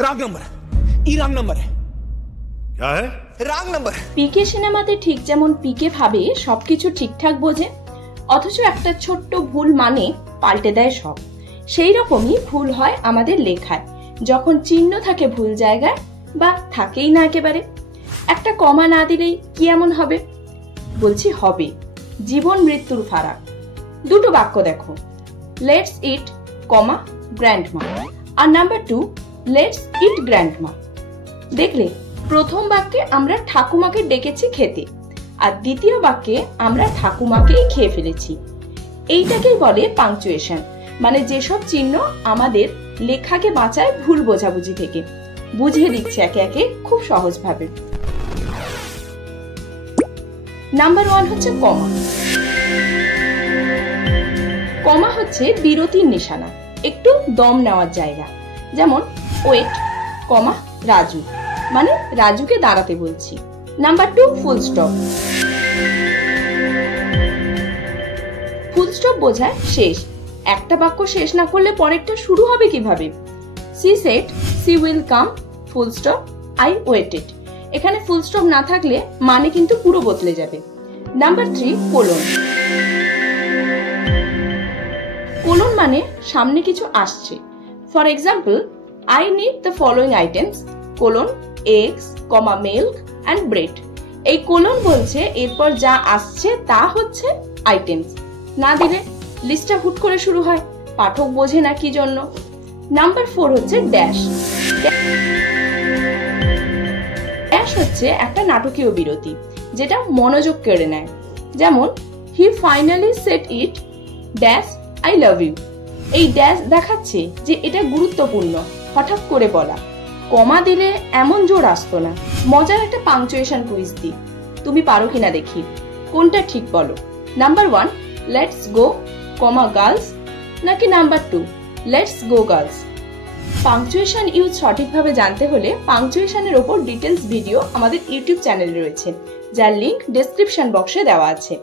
Wrong number है, ये wrong number है। क्या है? Wrong number. পিকে সিনেমাতে ঠিক যেমন পিকে ভাবে সবকিছু ঠিকঠাক বোঝে, অথচ একটা ছোট্ট ভুল মানে পাল্টে দেয় সব। সেই রকমই ভুল হয় আমাদের লেখায়, যখন চিহ্ন থাকে ভুল জায়গায় বা থাকেই না একেবারে। একটা কমা না দিলেই কি এমন হবে? বলছি হবে। জীবন মৃত্যুর ফারাক। দুটো বাক্য দেখো, লেটস ইট কমা গ্র্যান্ডমা, আর নাম্বার 2 লেটস ইট গ্র্যান্ডমা। দেখলে প্রথম বাক্যে আমরা ঠাকুমাকে ডেকেছি খেতে, আর দ্বিতীয় বাক্যে আমরা ঠাকুমাকেই খেয়ে ফেলেছি। এইটাকেই বলে পাংচুয়েশন, মানে যেসব চিহ্ন আমাদের লেখাকে বাঁচায় ভুল বোঝাবুঝি থেকে। বুঝিয়ে দিচ্ছে একে একে খুব সহজভাবে। নাম্বার 1 হচ্ছে কমা। কমা হচ্ছে বিরতির নিশানা, একটু দম নেওয়ার জায়গা। যেমন ওয়েট কমা রাজু, মানে রাজুকে দাঁড়াতে বলছি। Number 2 full stop. Full stop বোঝায় শেষ। একটা বাক্য শেষ না করলে পরেরটা শুরু হবে কিভাবে? She said she will come full stop I waited. এখানে ফুল স্টপ না থাকলে মানে কিন্তু পুরো বদলে যাবে। Number 3 colon. কোলন মানে সামনে কিছু আসছে। For example, I need the following items colon eggs comma milk and bread. এই কোলন বলছে এরপর যা আসছে তা হচ্ছে আইটেমস। না দিলে লিস্টটা হুট করে শুরু হয়, পাঠক বোঝে না কি জন্য। নাম্বার 4 হচ্ছে ড্যাশ। ড্যাশ হচ্ছে একটা নাটকীয় বিরতি, যেটা মনোযোগ কেড়ে নেয়। যেমন he finally said it dash I love you. এই ড্যাশ দেখাচ্ছে যে এটা গুরুত্বপূর্ণ, হঠাৎ করে বলা। কমা দিলে এমন জোর আসতো না। মজার একটা পাংচুয়েশন কুইজ দিই, তুমি পারো কিনা দেখি। কোনটা ঠিক বলো? Number 1 let's go comma girls, নাকি number 2 let's go girls? Punctuation use সঠিকভাবে জানতে হলে পাংচুয়েশনের ওপর ডিটেলস ভিডিও আমাদের ইউটিউব চ্যানেলে রয়েছে, যার লিংক ডেসক্রিপশন বক্সে দেওয়া আছে।